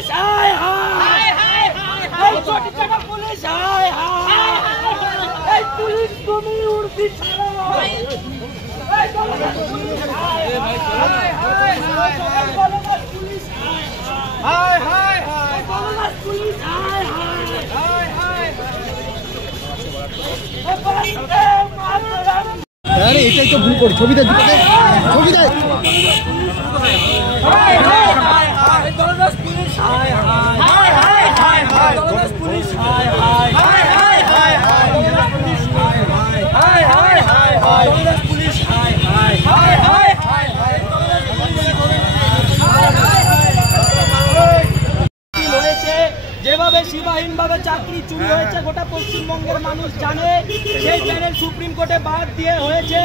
Police হায় হায় এই ছোটি চাটা police হায় হায় এই পুলিশ তুমি উড়তি ছাড়ো এই পুলিশ হায় হায় পুলিশ হায় হায় হায় পুলিশ হায় হায় হায় আরে এটাই তো ভুল করি ছবি দেয় ছবি দেয় হায় হায় হায় হায় দলদাস পুলিশ হায় হায় হায় হায় হায় দলদাস পুলিশ হায় হায় হায় হায় হায় হায় দলদাস পুলিশ হায় হায় হায় হায় হায় দলদাস পুলিশ হায় হায় হায় হায় হায় হায় দলদাস পুলিশ হায় হায় হায় কি হয়েছে যেভাবে সীমাহীনভাবে চাকরি চুরি হয়েছে গোটা পশ্চিমবঙ্গের মানুষ জানে সেই চ্যানেল সুপ্রিম কোর্টে বাদ দিয়ে হয়েছে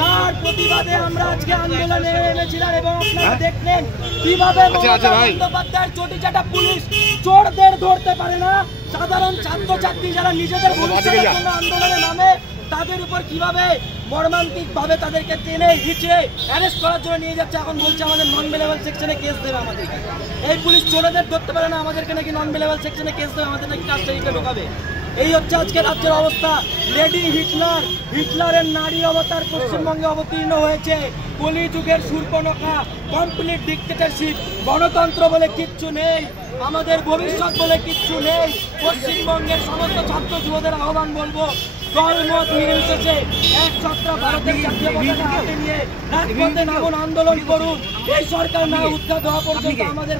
তার প্রতিবাদে আমরা আজকে আন্দোলনে নেমেছিলাম এবং আপনারা দেখলেন কিভাবে মমতা বন্দ্যোপাধ্যায়ের চটিচাটা পুলিশ চোরদের ধরতে পারে না সাধারণ ছাত্রছাত্রী যারা নিজেদের ভবিষ্যতের জন্য আন্দোলনে নামে তাদের উপর কিভাবে মর্মান্তিক ভাবে তাদেরকে টেনে হিচড়ে অ্যারেস্ট করার জন্য নিয়ে যাচ্ছে এখন বলছে আমাদের নন বেলেবল সেকশনে কেস দেবে আমাদেরকে এই পুলিশ চোরদের ধরতে পারে না আমাদেরকে নাকি নন বেলেবল সেকশনে কেস দেবে আমাদের নাকি কাস্টাডিতে ঢোকাবে এই হচ্ছে আজকে রাজ্যের অবস্থা লেডি হিটলারের নারী অবতার পশ্চিমবঙ্গে অবতীর্ণ হয়েছে কলিযুগের শূর্পণখা কমপ্লিট ডিক্টেটরশিপ গণতন্ত্র বলে কিচ্ছু নেই আমাদের ভবিষ্যৎ বলে কিচ্ছু নেই পশ্চিমবঙ্গের সমস্ত ছাত্র যুবদের আহ্বান বলবো দলমত নির্বিশেষে এক ছত্র ভারতের জাতীয় পতাকা হাতে নিয়ে রাজপথে নামুন আন্দোলন করুন এই সরকার না উৎখাত হওয়া পর্যন্ত আমাদের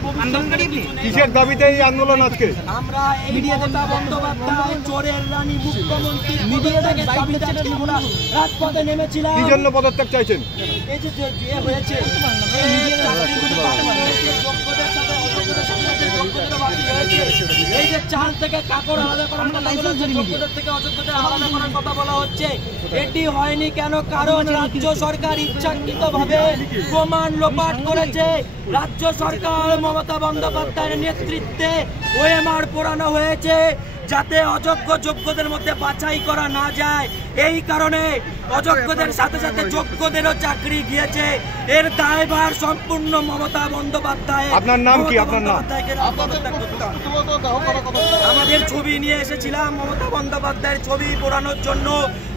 কিসের দাবিতে এই আন্দোলন আজকে আমরা এই মমতা বন্দ্যোপাধ্যায় চোরের রানী মুখ্যমন্ত্রীর মিডিয়াটাকে দাবিতে আমরা রাজপথে নেমেছিলাম কি জন্য পদত্যাগ চাইছেন এই যে হয়েছে চাকরিগুলি বাতিল হয়েছে যোগ্যদের সাথে অযোগ্যদের সাথে যোগ্যদের বাতিল হয়েছে এই যে চাল থেকে কাপড় আলাদা করার কথা বলা হচ্ছে যোগ্যদের থেকে অযোগ্যদের আলাদা করার কথা বলা হচ্ছে এটি হয়নি কেন কারণ রাজ্য সরকার ইচ্ছাকৃতভাবে প্রমাণ লোপাট করেছে রাজ্য সরকার মমতা বন্দ্যোপাধ্যায়ের নেতৃত্বে ওএমআর পোড়ানো হয়েছে যাতে অযোগ্য যোগ্যদের মধ্যে বাছাই করা না যায় এই কারণে অযোগ্যদের সাথে সাথে যোগ্যদেরও চাকরি গিয়েছে এর দায়ভার সম্পূর্ণ মমতা বন্দ্যোপাধ্যায় আপনার নাম কি আপনার নাম আমাদের ছবি নিয়ে এসেছিলাম মমতা বন্দ্যোপাধ্যায়ের ছবি পোড়ানোর জন্য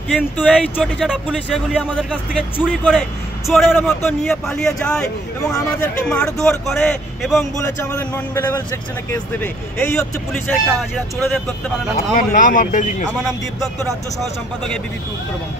কিন্তু এই চটিচাটা পুলিশ এগুলি আমাদের কাছ থেকে চুরি করে চোরের মতো নিয়ে পালিয়ে যায় এবং আমাদেরকে মারধর করে এবং বলেছে আমাদের নন বেলেবল সেকশনে কেস দেবে এই হচ্ছে পুলিশের কাজ এরা চোরেদের ধরতে পারে না। আমার নাম আর ডেজিগনেশন আমার নাম দীপ দত্ত রাজ্য সহ সম্পাদক এবিপি উত্তরবঙ্গ।